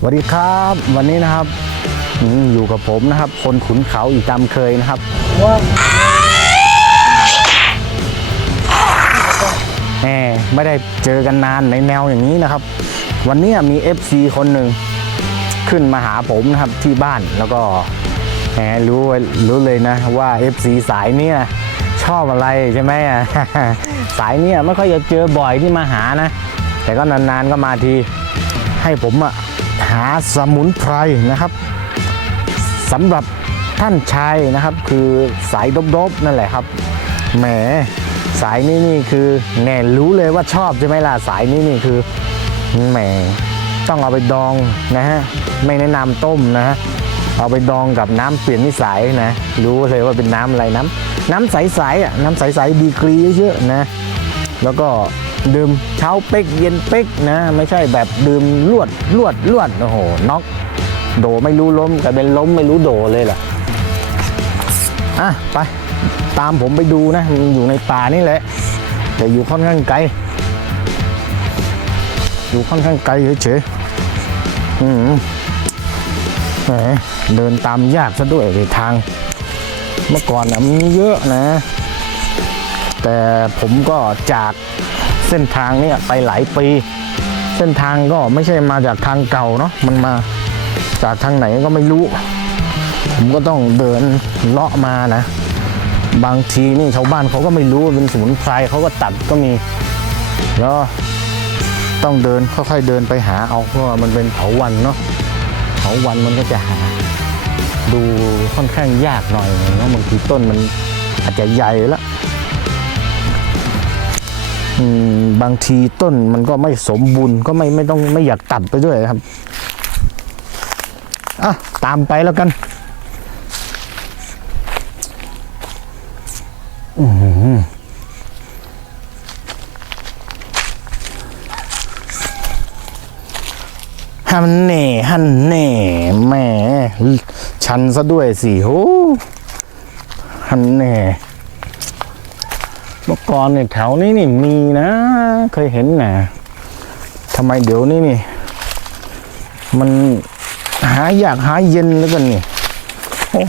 สวัสดีครับวันนี้นะครับอืมอยู่กับผมนะครับ คนขุนเขาอีกตามเคยนะครับว่าแหมไม่ได้เจอกันนานในแนวอย่างนี้นะครับ วันนี้มี FC คนหนึ่งขึ้นมาหาผมนะครับที่บ้านแล้วก็แหมรู้ไว้รู้เลยนะว่า FC สายเนี้ยชอบอะไรใช่ไหมอะสายเนี้ยไม่ค่อยจะเจอบ่อยที่มาหานะ แต่ก็นานๆก็มาทีให้ผมอะ หาสมุนไพรนะครับสำหรับท่านชายนะครับ คือสายดบๆนั่นแหละครับแหมสายนี้นี่คือแน่รู้เลยว่าชอบใช่ไหมล่ะสายนี้นี่คือแหมต้องเอาไปดองนะฮะไม่แนะนำต้มนะฮะเอาไปดองกับน้ำเปลี่ยนนิสัยนะ รู้เลยว่าเป็นน้ำอะไรน้ำน้ำใสๆอะน้ำใสๆดีกรีเยอะๆนะ แล้วก็ ดื่มเช้าเป๊กเย็นเป๊กนะ ไม่ใช่แบบดื่มลวดลวดลวดโอ้โหน็อกโดไม่รู้ล้มกลายเป็นล้มไม่รู้โดเลยล่ะอะไปตามผมไปดูนะมันอยู่ในป่านี่แหละ แต่อยู่ค่อนข้างไกล อยู่ค่อนข้างไกลเฉยๆอืมแหมเดินตามยากซะด้วยทาง เมื่อก่อนนะมีเยอะนะ แต่ผมก็จาก เส้นทางเนี่ยไปหลายปี เส้นทางก็ไม่ใช่มาจากทางเก่าเนาะมันมาจากทางไหนก็ไม่รู้ ผมก็ต้องเดินเลาะมานะ บางทีนี่ชาวบ้านเขาก็ไม่รู้ว่าเป็นสมุนไพรเขาก็ตัดก็มีแล้วต้องเดินค่อยๆเดินไปหาเอาเพราะว่ามันเป็นเถาวันเนาะเถาวันมันก็จะหา ดูค่อนข้างยากหน่อยเนาะบางทีต้นมันอาจจะใหญ่แล้ว บางทีต้นมันก็ไม่สมบูรณ์ก็ไม่ไม่ต้องไม่อยากตัดไปด้วยครับอะตามไปแล้วกันอื้อหือฮันเน่ฮันเน่แหม่ชันซะด้วยสิโหฮันเน่ เมื่อก่อนเนี่ยแถวนี้นี่มีนะ เคยเห็นนะทำไมเดี๋ยวนี้นี่ มันหายากหาเย็นแล้วกันนี่โอ้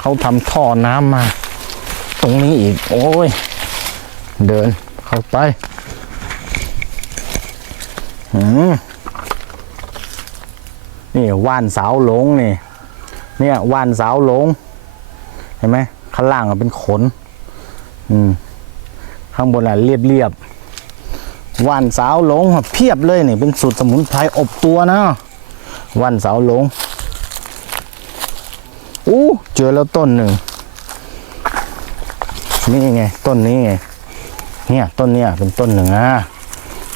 เขาทำท่อน้ำมา ตรงนี้อีก โอ้ย เดินเข้าไปอืมนี่ว่านสาวหลงนี่ เนี่ยว่านสาวหลง เห็นไหมข้างล่างเป็นขน อืม ข้างบนอะเรียบเรียบว่านสาวหลงเพียบเลยนี่เป็นสูตรสมุนไพรอบตัวนะว่านสาวหลงอู้เจอแล้วต้นหนึ่งนี่ไงต้นนี้ไงเนี่ยต้นเนี้ยเป็นต้นหนึ่งนะ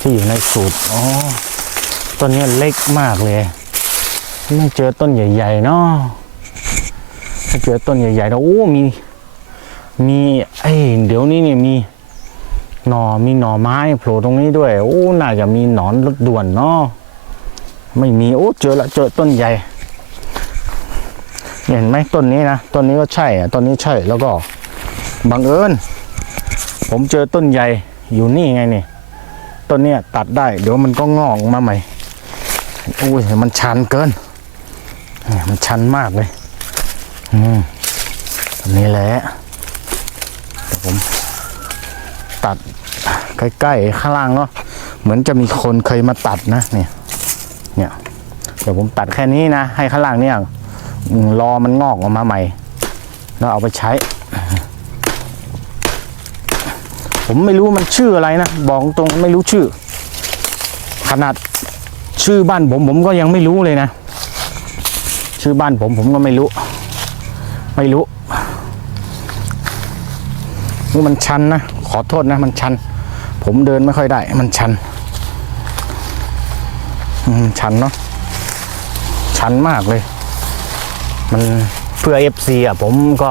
ที่อยู่ในสูตรอ๋อต้นนี้เล็กมากเลยไม่เจอต้นใหญ่ๆเนาะถ้าเจอต้นใหญ่ๆแล้วโอ้มีมีไอ้เดี๋ยวนี้เนี่ยมี หน่อมีหน่อไม้โผล่ตรงนี้ด้วยโอ้น่าจะมีหนอนรถด่วนเนาะไม่มีโอ้เจอละเจอต้นใหญ่เห็นไหมต้นนี้นะต้นนี้ก็ใช่อะต้นนี้ใช่แล้วก็บังเอิญผมเจอต้นใหญ่อยู่นี่ไงนี่ต้นเนี้ยตัดได้ เดี๋ยวมันก็งอกมาใหม่โอ้ยมันชันเกินมันชันมากเลย อืมต้นนี้แหละเดี๋ยวผม ตัดใกล้ๆข้างล่างเนาะเหมือนจะมีคนเคยมาตัดนะเนี่ยเนี่ยเดี๋ยวผมตัดแค่นี้นะ ให้ข้างล่างเนี่ยรอมันงอกออกมาใหม่ แล้วเอาไปใช้ ผมไม่รู้มันชื่ออะไรนะ บอกตรงไม่รู้ชื่อ ขนาดชื่อบ้านผมผมก็ยังไม่รู้เลยนะ ชื่อบ้านผมผมก็ไม่รู้ ไม่รู้นี่มันชันนะ ขอโทษนะมันชัน ผมเดินไม่ค่อยได้ มันชันชันเนาะชันมากเลย มันเพื่อ FC อะ ผมก็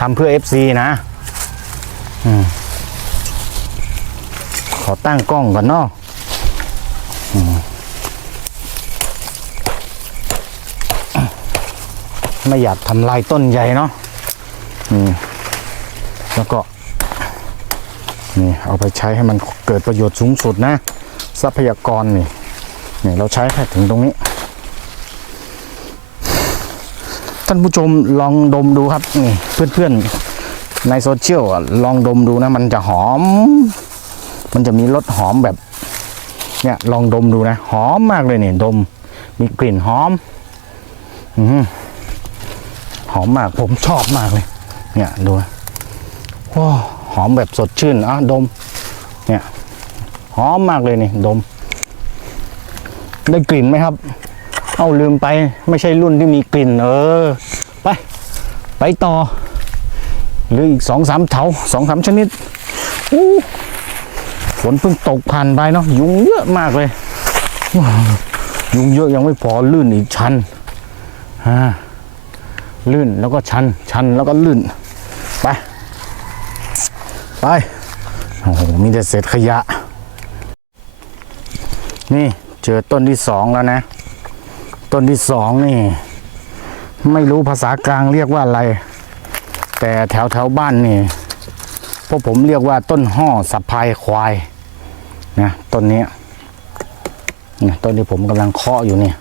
ทำเพื่อ FC นะอขอตั้งกล้องก่อนเนาะไม่อยากทำลายต้นใหญ่เนาะแล้วก็ นี่เอาไปใช้ให้มันเกิดประโยชน์สูงสุดนะ ทรัพยากรนี่นี่เราใช้แค่ถึงตรงนี้ ท่านผู้ชมลองดมดูครับนี่เพื่อนๆในโซเชียลลองดมดูนะ มันจะหอม มันจะมีรสหอมแบบเนี่ยลองดมดูนะ หอมมากเลยเนี่ยดม มีกลิ่นหอมอืหอมมากผมชอบมากเลย เนี่ยดูนะว้า อมแบบสดชื่นอะดม เนี่ยหอมมากเลยนี่ดม ได้กลิ่นไหมครับ เอาลืมไปไม่ใช่รุ่นที่มีกลิ่น เออ ไป ไปต่อ หรืออีกสองสามเถาสองสามชนิดอู้ฝนเพิ่งตกผ่านไปเนาะยุงเยอะมากเลย ยุงเยอะยังไม่พอลื่นอีกชันฮะลื่นแล้วก็ชันชันแล้วก็ลื่น ไป ไป โอ้โห มีแต่เศษขยะ นี่เจอต้นที่สองแล้วนะ ต้นที่สองนี่ ไม่รู้ภาษากลางเรียกว่าอะไร แต่แถวแถวบ้านนี่พวกผมเรียกว่าต้นห่อสะพายควายนะต้นนี้เนี่ยต้นที่ผมกำลังเคาะอยู่เนี่ย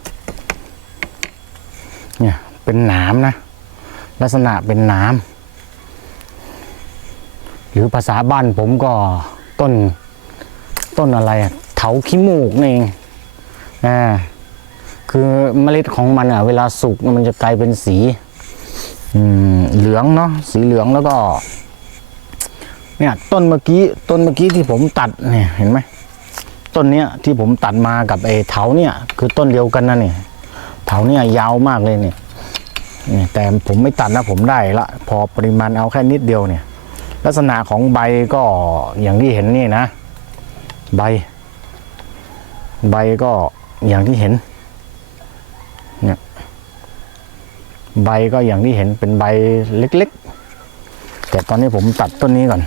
เนี่ยเป็นหนามนะ ลักษณะเป็นหนาม รือภาษาบ้านผมก็ต้นต้นอะไรอะเถาขี้มูกนี่เองอ่าคือเมล็ดของมันอะ เวลาสุกมันจะกลายเป็นสีเหลืองเนาะสีเหลืองแล้วก็ เนี่ย ต้นเมื่อกี้ต้นเมื่อกี้ที่ผมตัดเนี่ยเห็นไหมต้นเนี้ยที่ผมตัดมากับไอ้เถาเนี่ย คือต้นเดียวกันนะเนี่ยเถาเนี่ยยาวมากเลยเนี่ยแต่ผมไม่ตัดนะผมได้ละ พอปริมาณเอาแค่นิดเดียวเนี่ย ลักษณะของใบก็อย่างที่เห็นนี่นะ ใบ ใบก็อย่างที่เห็นเนี่ยใบก็อย่างที่เห็นเป็นใบเล็กๆ แต่ตอนนี้ผมตัดต้นนี้ก่อน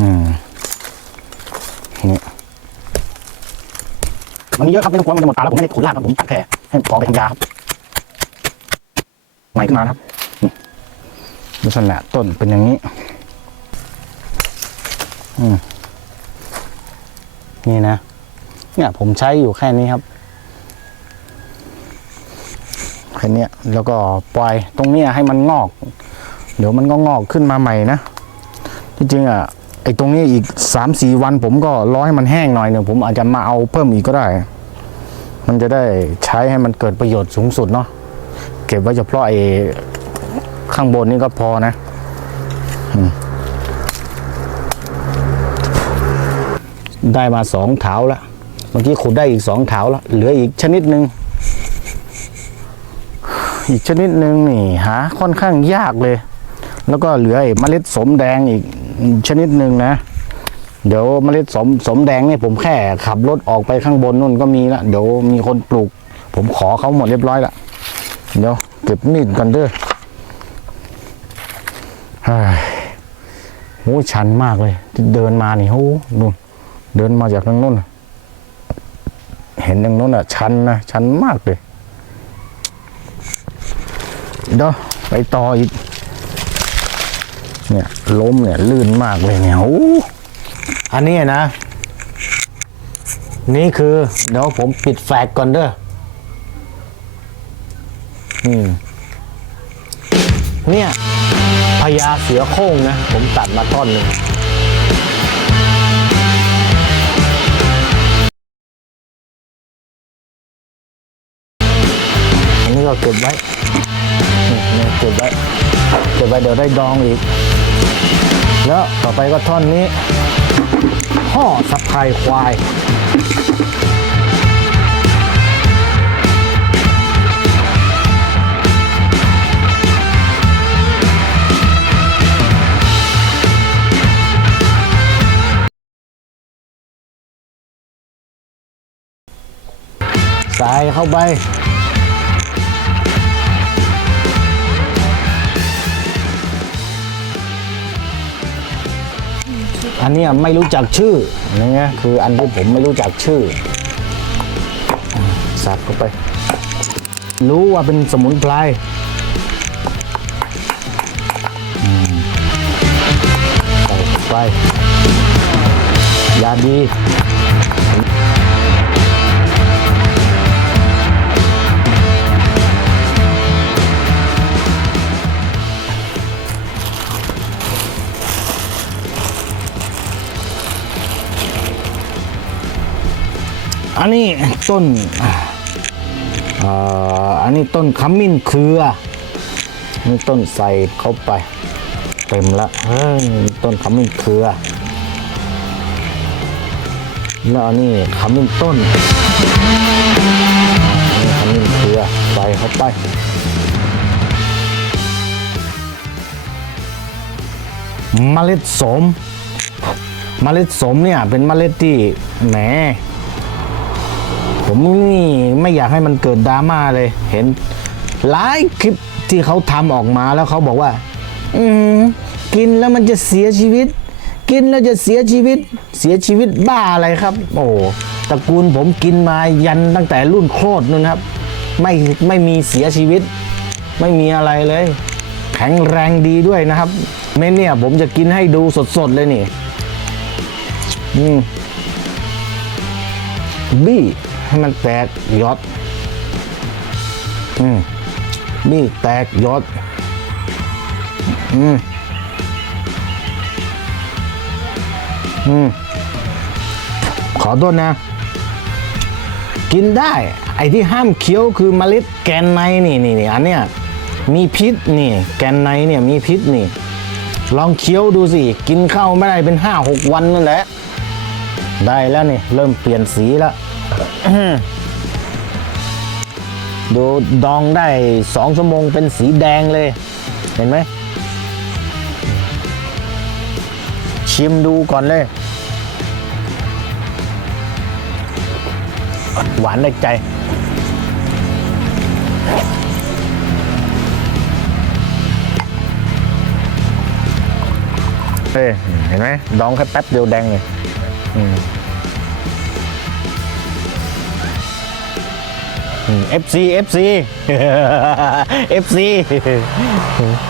อืมนี่มันมีเยอะครับไม่ต้องกลัวมันจะหมดตาแล้วผมไม่ได้ขุดรากครับผมตัดแค่ให้พอไปทำยาครับใหม่ขึ้นมาครับลักษณะต้นเป็นอย่างนี้ นี่นะ เนี่ยผมใช้อยู่แค่นี้ครับแค่เนี้ยแล้วก็ปล่อยตรงเนี้ยให้มันงอก เดี๋ยวมันก็งอกขึ้นมาใหม่นะที่จริงอะไอ้ตรงนี้อีกสามสี่วัน ผมก็รอให้มันแห้งหน่อยหนึ่งผมอาจจะมาเอาเพิ่มอีกก็ได้ มันจะได้ใช้ให้มันเกิดประโยชน์สูงสุดเนาะเก็บไว้เฉพาะไอ้ข้างบนนี่ก็พอนะ อืม ได้มาสองเถาแล้วเมื่อกี้ขุดได้อีกสองเถาแล้วเหลืออีกชนิดหนึ่งอีกชนิดหนึ่งนี่หาค่อนข้างยากเลย แล้วก็เหลือเมล็ดสมแดงอีกชนิดหนึ่งนะ เดี๋ยวเมล็ดสมสมแดงเนี่ยผมแค่ขับรถออกไปข้างบนนู่นก็มีละเดี๋ยวมีคนปลูก ผมขอเขาหมดเรียบร้อยละเดี๋ยวเก็บมีดกันเด้อเฮ้ยโหชันมากเลย เดินมานี่โหนู่น เดินมาจากทางนู้นเห็นทางนู้นอะ ชันนะ ชันมากเลยเดี๋ยวไปต่ออีก เนี่ย ล้มเนี่ย ลื่นมากเลยเนี่ยโอ้อันนี้นะ นี่คือ เดี๋ยวผมปิดแฟลกก่อนเด้ออืมเนี่ยพญาเสือโคร่งนะ ผมตัดมาต้นหนึ่ง อันนี้ก็เก็บไว้นี่นี่เก็บไว้เก็บไว้เดี๋ยวได้ดองอีก แล้วต่อไปก็ท่อนนี้ห่อสะพายควายใส่เข้าไป อันนี้ไม่รู้จักชื่อนี่ไงคืออันที่ผมไม่รู้จักชื่อสับเข้าไป รู้ว่าเป็นสมุนไพรใส่ไปยาดี อันนี้ต้นอ่ออันนี้ต้นขมิ้นเครือนี่ต้นใส่เข้าไปเต็มละเอ้ยต้นขมิ้นเครือ แล้วอันนี้ขมิ้นต้นนี่ขมิ้นเครือใส่เข้าไปเมล็ดสมเมล็ดสมเนี่ยเป็นเมล็ดที่แหม ผมนี่ไม่อยากให้มันเกิดดราม่าเลย เห็นหลายคลิปที่เขาทำออกมาแล้วเขาบอกว่า อืมกินแล้วมันจะเสียชีวิต กินแล้วจะเสียชีวิต เสียชีวิตบ้าอะไรครับ โอ้ตระกูลผมกินมายันตั้งแต่รุ่นโคตรนู่นครับ ไม่ไม่มีเสียชีวิต ไม่มีอะไรเลย แข็งแรงดีด้วยนะครับเมนเนี่ยผมจะกินให้ดูสดๆเลยนี่ อืมบี้ ให้มันแตกยอดอืมบี้แตกยอดอืมอืมขอโทษนะ กินได้ ไอ้ที่ห้ามเคี้ยวคือเมล็ดแกนในนี่นี่นี่อันเนี้ยมีพิษนี่ แกนในเนี่ยมีพิษนี่ ลองเคี้ยวดูสิ กินข้าวไม่ได้เป็นห้าหกวันนั่นแหละ ได้แล้วนี่ เริ่มเปลี่ยนสีแล้ว ดูดองได้สองชั่วโมงเป็นสีแดงเลย เห็นไหม ชิมดูก่อนเลย หวานได้ใจเฮ้ยเห็นไหมดองแค่แป๊บเดียวแดงเลย อืม FC FC FC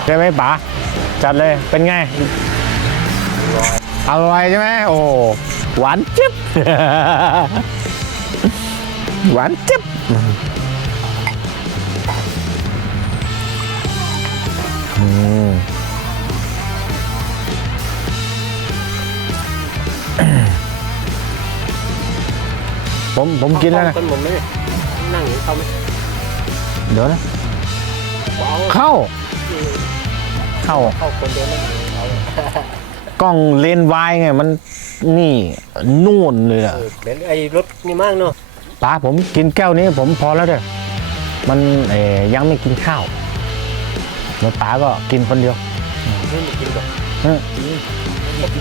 ใช่ไหมป๋าจัดเลยเป็นไง อร่อยใช่ไหมโอ้หวานจิ๊บหวานจิ๊บอืมผมผมกินแล้วนะกันหมเนี่ย เขาไหมเดี๋ยวนะเอาเข้า เข้าเข้าคนเดียวนั่งอยู่เอากล้องเลนส์วายไงมันนี่นู่นเลยอะเออเห็นไอ้รถนี่มากเนาะป้าผมกินแก้วนี้ผมพอแล้วเด้อมันเอ่ยยังไม่กินข้าวแล้วป้าก็กินคนเดียวไม่ได้กินหรอกเออ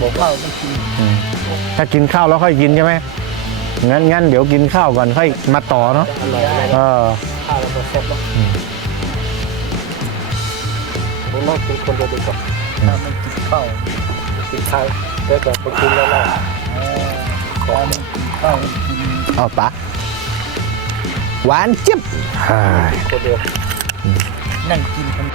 บอกข้าวไม่กินอืมถ้ากินข้าวแล้วค่อยกินใช่ไหม งั้นงั้นเดี๋ยวกินข้าวก่อนค่อยมาต่อเนาะอร่อยอะไรเออข้าวแล้วก็แซ่บเนาะผมนั่งกินคนเดียวดีกว่าถ้าไม่กินข้าวกินข้าวแล้วก็ไปกินแล้วล่ะขอไม่กินข้าวกินเอาป้าหวานจิ๊บเฮ้ยคนเดียวนั่งกินคน